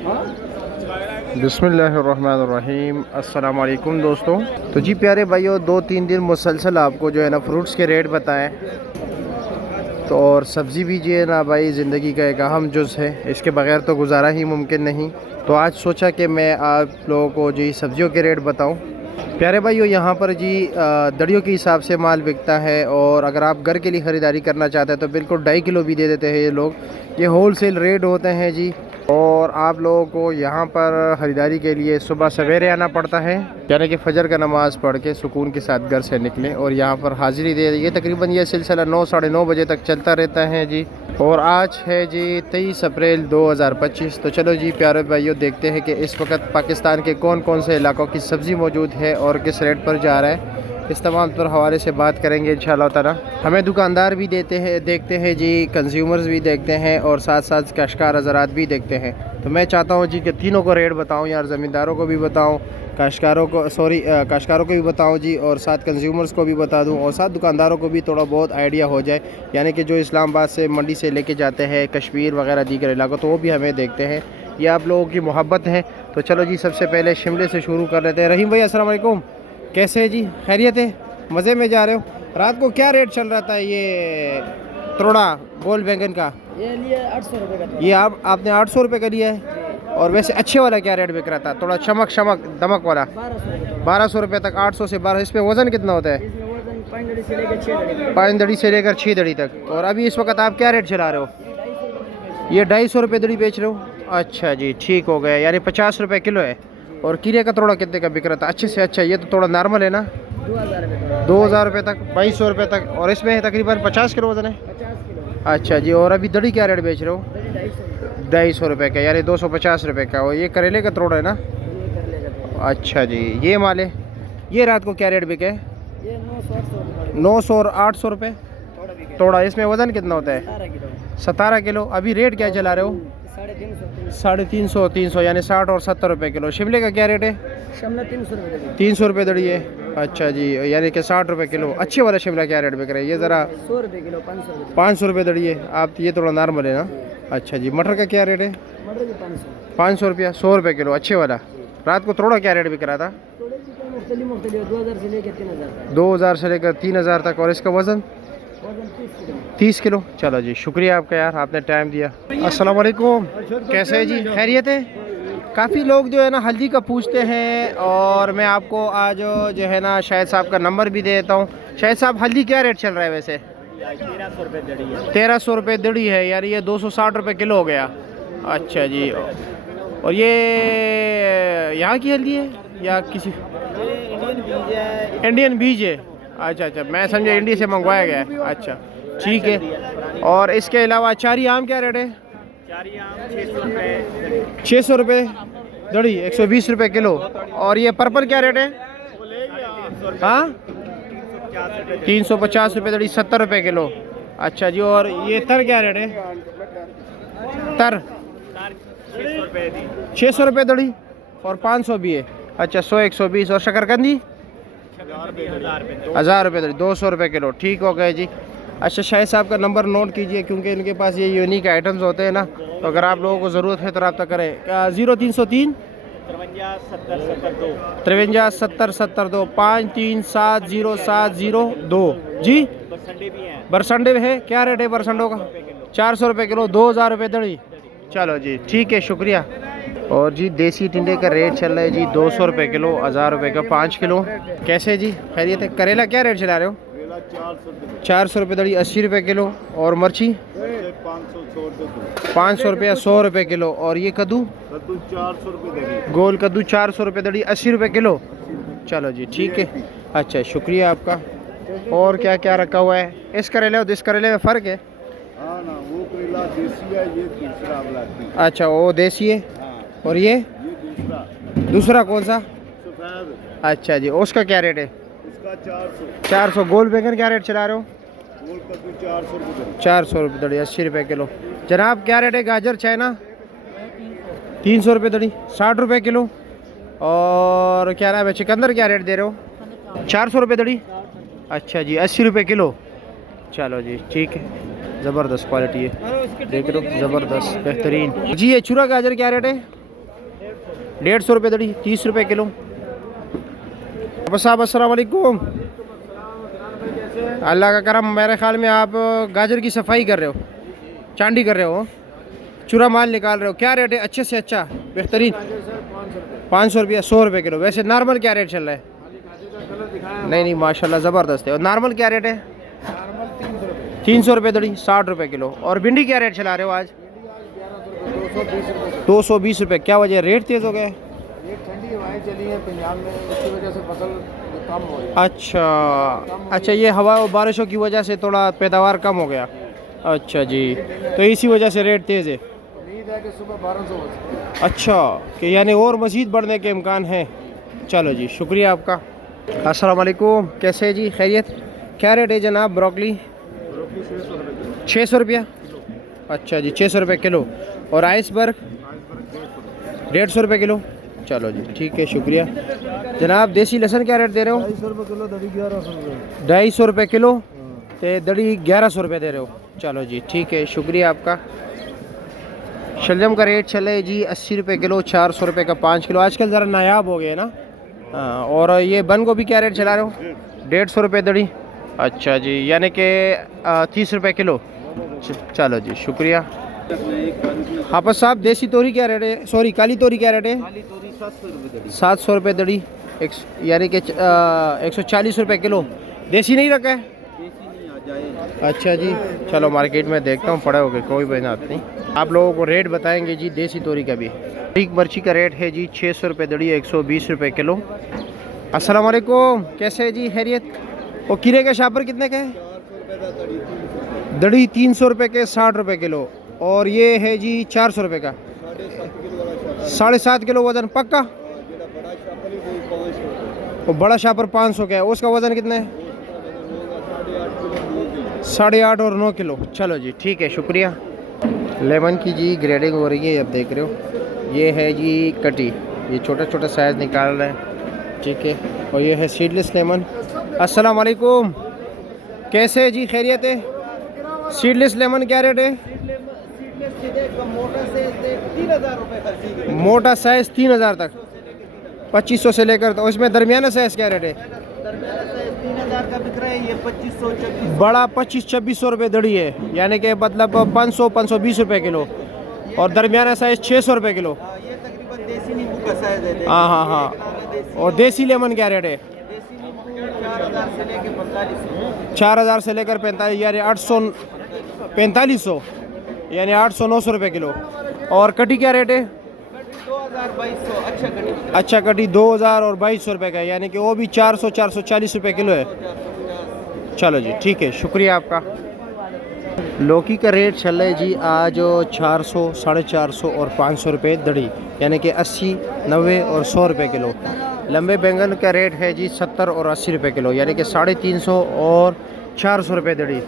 बिस्मिल्लाहिर्रहमानिर्रहीम। अस्सलाम वालेकुम दोस्तों। तो जी प्यारे भाइयों, 2-3 दिन मुसलसल आपको जो है ना फ्रूट्स के रेट बताएं, तो और सब्ज़ी भी जो है ना भाई ज़िंदगी का एक अहम जुज़ है, इसके बगैर तो गुजारा ही मुमकिन नहीं। तो आज सोचा कि मैं आप लोगों को जी सब्ज़ियों के रेट बताऊं। प्यारे भाइयों, यहाँ पर जी दड़ियों के हिसाब से माल बिकता है, और अगर आप घर के लिए ख़रीदारी करना चाहते हैं तो बिल्कुल 2.5 किलो भी दे देते हैं ये लोग। ये होल सेल रेट होते हैं जी। और आप लोगों को यहाँ पर ख़रीदारी के लिए सुबह सवेरे आना पड़ता है, यानी कि फ़जर का नमाज़ पढ़ के सुकून के साथ घर से निकलें और यहाँ पर हाज़िरी दे। ये तकरीबन ये सिलसिला 9 साढ़े 9 बजे तक चलता रहता है जी। और आज है जी 23 अप्रैल 2025। तो चलो जी प्यारे भाइयों, देखते हैं कि इस वक्त पाकिस्तान के कौन कौन से इलाकों की सब्ज़ी मौजूद है और किस रेट पर जा रहा है। इस तमाम पर हवाले से बात करेंगे इंशाअल्लाह ताला। हमें दुकानदार भी देखते हैं जी, कंज्यूमर्स भी देखते हैं, और साथ साथ काश्तकार हज़रात भी देखते हैं। तो मैं चाहता हूँ जी कि तीनों को रेट बताऊँ यार, ज़मींदारों को भी बताऊँ, काश्तकारों को भी बताऊँ जी, और साथ कंज्यूमर्स को भी बता दूँ, और साथ दुकानदारों को भी थोड़ा बहुत आइडिया हो जाए, यानी कि जो इस्लामाबाद से मंडी से लेके जाते हैं कश्मीर वगैरह दीगर इलाकों, तो वो भी हमें देखते हैं। ये आप लोगों की मोहब्बत है। तो चलो जी, सबसे पहले शिमले से शुरू कर लेते हैं। रहीम भाई अस्सलाम वालेकुम, कैसे है जी? खैरियत है? मज़े में जा रहे हो? रात को क्या रेट चल रहा था ये तोड़ा गोल बैंगन का? ये लिए 800 रुपये का। ये आपने 800 रुपये का लिया है। और वैसे अच्छे वाला क्या रेट बिक रहा था? थोड़ा चमक दमक वाला 1200 रुपये तक। 800 से 1200। इसमें वज़न कितना होता है? इसमें वजन 5 दड़ी से लेकर 6 दड़ी। 5 दड़ी से लेकर 6 दड़ी तक। और अभी इस वक्त आप क्या रेट चला रहे हो? ये 250 रुपये दड़ी बेच रहे हो? अच्छा जी, ठीक हो गया, यानी 50 रुपये किलो है। और कीड़े का तोड़ा कितने का बिक रहा था? अच्छे से अच्छा, ये तो थोड़ा नॉर्मल है ना? 2000 रुपये तक, 2200 रुपये तक। और इसमें तकरीबन 50 किलो वजन है। 50 किलो। अच्छा जी। और अभी दड़ी क्या रेट बेच रहे हो? 250 रुपये का, यानी 250 रुपये का। और ये करेले का तोड़ा है ना? अच्छा जी। ये माल है, ये रात को क्या रेट बिके? ये 900 900 और 800 रुपये तोड़ा। इसमें वज़न कितना होता है? 17 किलो। 17 किलो। अभी रेट क्या चला रहे हो? 350। 350, यानी 60 और 70 रुपये किलो। शिमले का क्या रेट है? शिमला 300 रुपये दड़ी। 300 रुपये दड़ी है। अच्छा जी, यानी कि 60 रुपये किलो। अच्छे वाला शिमला क्या रेट बिक रहा है? ये ज़रा 100 रुपये किलो। 500 रुपये। 500 रुपये दड़ी है। आप ये थोड़ा नॉर्मल है ना? अच्छा जी। मटर का क्या रेट है? मटर भी 500। 500 रुपया, 100 रुपये किलो अच्छे वाला। रात को तोड़ा क्या रेट बिक रहा था? थोड़े चिकन मुख्तलिफ 2000 से लेकर 3000 तक। 2000 से लेकर 3000 तक। और इसका वज़न? वजन 30 किलो। 30 किलो। चलो जी, शुक्रिया आपका यार, आपने टाइम दिया। अस्सलाम वालेकुम, कैसे है जी? खैरियत है? काफ़ी लोग जो है ना हल्दी का पूछते हैं, और मैं आपको आज जो है ना शाहिद साहब का नंबर भी दे देता हूँ। शाहिद साहब, हल्दी क्या रेट चल रहा है वैसे? 1300 रुपये दड़ी है। 1300 रुपये दड़ी है, यार ये 260 रुपये किलो हो गया। अच्छा जी। और ये यहाँ की हल्दी है या किसी? इंडियन बीज है। अच्छा, मैं समझा इंडिया से मंगवाया गया है। अच्छा, ठीक है। और इसके अलावा चारी आम क्या रेट है? 600 रुपये दड़ी, 120 रुपये किलो। और ये पर्पल क्या रेट है? हाँ, 350 रुपये दड़ी, 70 रुपये किलो। अच्छा जी। और ये तर क्या रेट है? तर 600 रुपये दड़ी, और 500 भी है। अच्छा, 100 120। और शकरकंदी 1000 रुपये दड़ी, 200 रुपये किलो। ठीक हो गए जी। अच्छा, शाहिद साहब का नंबर नोट कीजिए, क्योंकि इनके पास ये यूनिक आइटम्स होते हैं ना, तो अगर आप लोगों को ज़रूरत है तो रब्ता करें। 0303 53 70 72 53707002 जी। बरसंडे है, क्या रेट है बरसंडों का? 400 रुपये किलो, 2000 रुपये दड़ी। चलो जी, ठीक है, शुक्रिया। और जी देसी टिंडे का रेट चल रहा है जी 200 रुपये किलो, 1000 रुपये का 5 किलो। कैसे जी? खैरियत है? करेला क्या रेट चला रहे हो? 400 रुपये दड़ी, 80 रुपये किलो। और मिर्ची 500 रुपया, 100 रुपये किलो। और ये कद्दू 400 रुपये दड़ी। गोल कद्दू 400 रुपये दड़ी, 80 रुपये किलो। चलो जी, ठीक है। अच्छा, शुक्रिया आपका। और क्या क्या रखा हुआ है? इस करेले और इस करेले में फ़र्क है? हाँ ना, वो करेला देसी है, ये दूसरा वाला। अच्छा, वो देसी है। हाँ, और ये दूसरा कौन सा? सफेद। अच्छा जी। उसका क्या रेट है? इसका 400। 400। गोल बैंगन क्या रेट चला रहे हो? गोल कद्दू 400 रुपये दड़ी। 400 रुपये दड़ी, 80 रुपये किलो। जनाब क्या रेट है गाजर चाइना? 300 रुपये दड़ी, 60 रुपये किलो। और क्या नाम है चिकंदर, क्या रेट दे रहे हो? 400 रुपये दड़ी। अच्छा जी, 80 रुपये किलो। चलो जी, ठीक है, ज़बरदस्त क्वालिटी है, देख लो ज़बरदस्त बेहतरीन जी। ये चूरा गाजर क्या रेट है? 150 रुपये दड़ी, 30 रुपये किलो। साहब अस्सलाम वालेकुम। अल्लाह का करम, मेरे ख्याल में आप गाजर की सफाई कर रहे हो, चांदी कर रहे हो, चूरा माल निकाल रहे हो। क्या रेट है अच्छे से अच्छा बेहतरीन? 500 रुपया, 100 रुपये किलो। वैसे नॉर्मल क्या रेट चल रहा है? नहीं नहीं माशाल्लाह ज़बरदस्त है। और नॉर्मल क्या रेट है? 300 रुपये दड़ी, 60 रुपये किलो। और भिंडी क्या रेट चला रहे हो आज? 220 रुपये। क्या वजह, रेट तेज़ हो गए? ठंडी हवाएं चली हैं पंजाब में, उसकी वजह से फसल कम हो गई। अच्छा, ये हवा और बारिशों की वजह से थोड़ा पैदावार कम हो गया। अच्छा जी, तो इसी वजह से रेट तेज़ है। उम्मीद है कि सुबह 1200 हो सकती है। अच्छा, कि यानी और मज़ीद बढ़ने के इम्कान हैं। चलो जी, शुक्रिया आपका। अस्सलाम वालेकुम, कैसे है जी, खैरियत? क्या रेट है जनाब ब्रोकली? 600 रुपया। अच्छा जी, 600 रुपये किलो। और आइसबर्ग 150 रुपये किलो। चलो जी ठीक है, शुक्रिया जनाब। देसी लहसुन क्या रेट दे रहे हो? 250 रुपये किलो, दड़ी 1100 रुपये। 250 रुपये किलो, तो दड़ी 1100 रुपये दे रहे हो। चलो जी ठीक है, शुक्रिया आपका। शलजम का रेट चले जी 80 रुपये किलो, 400 रुपये का 5 किलो। आजकल ज़रा नायाब हो गए ना। हाँ, और ये बंद गोभी क्या रेट चला रहे हो? 150 रुपये दड़ी। अच्छा जी, यानी कि 30 रुपये किलो। चलो जी शुक्रिया। हाफिज साहब, देसी तोरी क्या रेट है? सॉरी, काली तोरी क्या रेट है? 700 रुपये दड़ी, यानी कि 140 रुपये किलो। देसी नहीं रखा है? अच्छा जी, चलो मार्केट में देखता हूँ, पड़े हो गए, कोई बात नहीं। आप लोगों को रेट बताएंगे जी देसी तोरी का भी। ठीक, मिर्ची का रेट है जी 600 रुपये दड़ी, 120 रुपये किलो। अस्सलाम वालेकुम, कैसे है जी, खैरियत? और कीरे का शापर कितने का है? दड़ी 300 रुपये के, 60 रुपये किलो। और ये है जी 400 रुपये का, 7.5 किलो वज़न पक्का। और बड़ा शापर 500 का है, उसका वज़न कितना है? 8.5 और 9 किलो। चलो जी ठीक है, शुक्रिया। लेमन की जी ग्रेडिंग हो रही है, अब देख रहे हो। ये है जी कटी, ये छोटा छोटा साइज़ निकाल रहे हैं, ठीक है। और ये है सीडलेस लेमन। अस्सलाम वालेकुम, कैसे है जी, खैरियत है? सीडलेस लेमन क्या रेट है? मोटा साइज़ 3000 तक, 2500 से लेकर। तो इसमें दरमियाना साइज़ क्या रेट है? 3000 का बिक रहा है, ये 2500। बड़ा 2500-2600 रुपये दड़ी है, यानी कि मतलब 500-520 रुपये किलो। और दरमियाना साइज़ 600 रुपये किलो। ये तकरीबन देसी नींबू का साइज है। हाँ हाँ हाँ। और देसी लेमन क्या रेट है? देसी नींबू 4000 से लेकर 4500। 4000 से लेकर 45, यानी 800 4500, यानी 800-900 रुपये किलो। और कटी क्या रेट है? 2200। अच्छा कटी, अच्छा कटी 2000 और 2200 रुपये का, यानी कि वो भी 400-440 रुपये किलो है। चलो जी ठीक है, शुक्रिया आपका। लौकी का रेट चल रहा है जी आज 400, 450 और 500 रुपये दड़ी, यानी कि 80, 90 और 100 रुपये किलो। लंबे बैंगन का रेट है जी 70 और 80 रुपये किलो, यानी कि 350 और 400 रुपये दड़ी।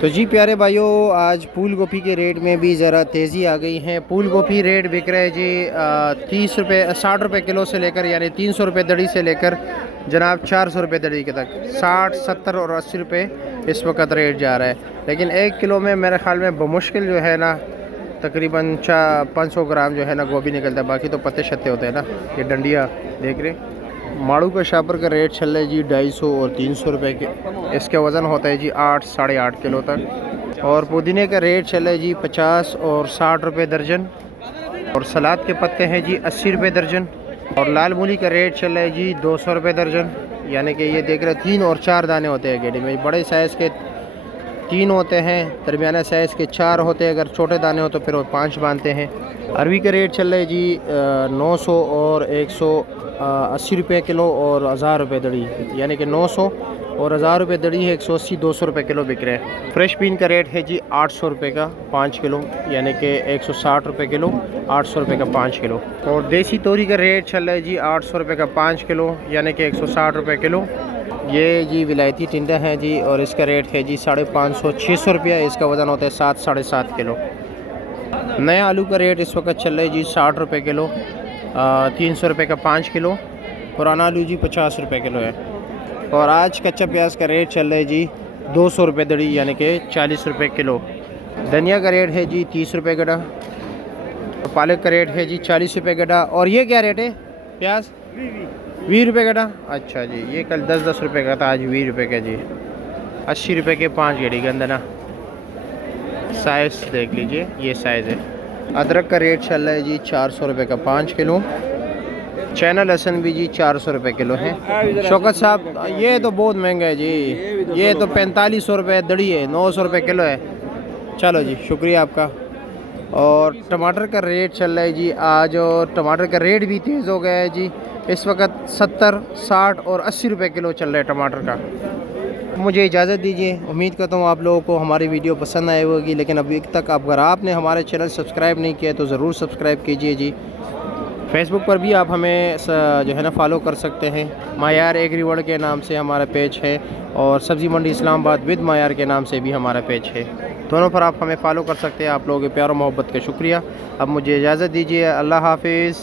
तो जी प्यारे भाइयों, आज फूल गोभी के रेट में भी ज़रा तेज़ी आ गई है। फूल गोभी रेट बिक रहे हैं जी 30 रुपये, 60 रुपये किलो से लेकर, यानी 300 रुपये दड़ी से लेकर जनाब 400 रुपये दड़ी के तक। 60, 70 और 80 रुपये इस वक्त रेट जा रहा है। लेकिन 1 किलो में मेरे ख्याल में बमुश्किल जो है ना तकरीबन 500 ग्राम जो है ना गोभी निकलता है, बाकी तो पत्ते शत्ते होते हैं ना। ये डंडिया देख रहे, माड़ू का शापर का रेट चल रहा है जी 250 और 300 रुपये के। इसका वज़न होता है जी 8, 8.5 किलो तक। और पुदीने का रेट चल रहा है जी 50 और 60 रुपये दर्जन। और सलाद के पत्ते हैं जी 80 रुपये दर्जन। और लाल मूली का रेट चल रहा है जी 200 रुपये दर्जन, यानी कि ये देख रहे 3 और 4 दाने होते हैं गेड़ी में। बड़े साइज़ के 3 होते हैं, दरमियाना साइज़ के 4 होते हैं, अगर छोटे दाने हो तो फिर वो 5 बांधते हैं। अरवी का रेट चल रहा है जी 900 और 180 रुपये किलो और 1000 रुपये दड़ी, यानी कि 900 और 1000 रुपये दड़ी है। 180, 200 रुपये किलो बिक रहे हैं। फ्रेश बीन का रेट है जी 800 रुपये का 5 किलो, यानी कि 160 रुपये किलो, 800 रुपये का 5 किलो। और देसी तोरी का रेट चल रहा है जी 800 रुपये का 5 किलो, यानी कि 160 रुपये किलो। ये जी विलायती टिंडा है जी, और इसका रेट है जी 550-600 रुपया। इसका वज़न होता है 7, 7.5 किलो। नया आलू का रेट इस वक्त चल रहा है जी 60 रुपये किलो, 300 रुपये का 5 किलो। पुराना आलू जी 50 रुपये किलो है। और आज कच्चा प्याज का रेट चल रहा है जी 200 रुपये दड़ी, यानी कि 40 रुपये किलो। धनिया का रेट है जी 30 रुपये गड्ढा। पालक का रेट है जी 40 रुपये गड्ढा। और ये क्या रेट है प्याज? 20 रुपये गड्ढा। अच्छा जी, ये कल 10-10 रुपये का था, आज 20 रुपये का जी। 80 रुपये के 5 गेड़ी गंदना। साइज़ देख लीजिए, ये साइज़ है। अदरक का रेट चल रहा है जी 400 रुपये का 5 किलो। चैना लहसुन भी जी 400 रुपये किलो है। शौकत साहब ये तो बहुत महंगा है जी, ये तो 4500 रुपये दड़ी है, 900 रुपये किलो है। चलो जी, शुक्रिया आपका। और टमाटर का रेट चल रहा है जी आज, और टमाटर का रेट भी तेज़ हो गया है जी। इस वक्त 70, 60 और 80 रुपये किलो चल रहा है टमाटर का। मुझे इजाज़त दीजिए। उम्मीद करता हूँ आप लोगों को हमारी वीडियो पसंद आई होगी, लेकिन अभी तक अगर आपने हमारे चैनल सब्सक्राइब नहीं किया तो ज़रूर सब्सक्राइब कीजिए जी। फेसबुक पर भी आप हमें जो है ना फॉलो कर सकते हैं। मायार एग्री वर्ल्ड के नाम से हमारा पेज है, और सब्ज़ी मंडी इस्लामाबाद विद मायार के नाम से भी हमारा पेज है। दोनों पर आप हमें फॉलो कर सकते हैं। आप लोगों के प्यार और मोहब्बत का शुक्रिया। अब मुझे इजाज़त दीजिए। अल्लाह हाफिज़।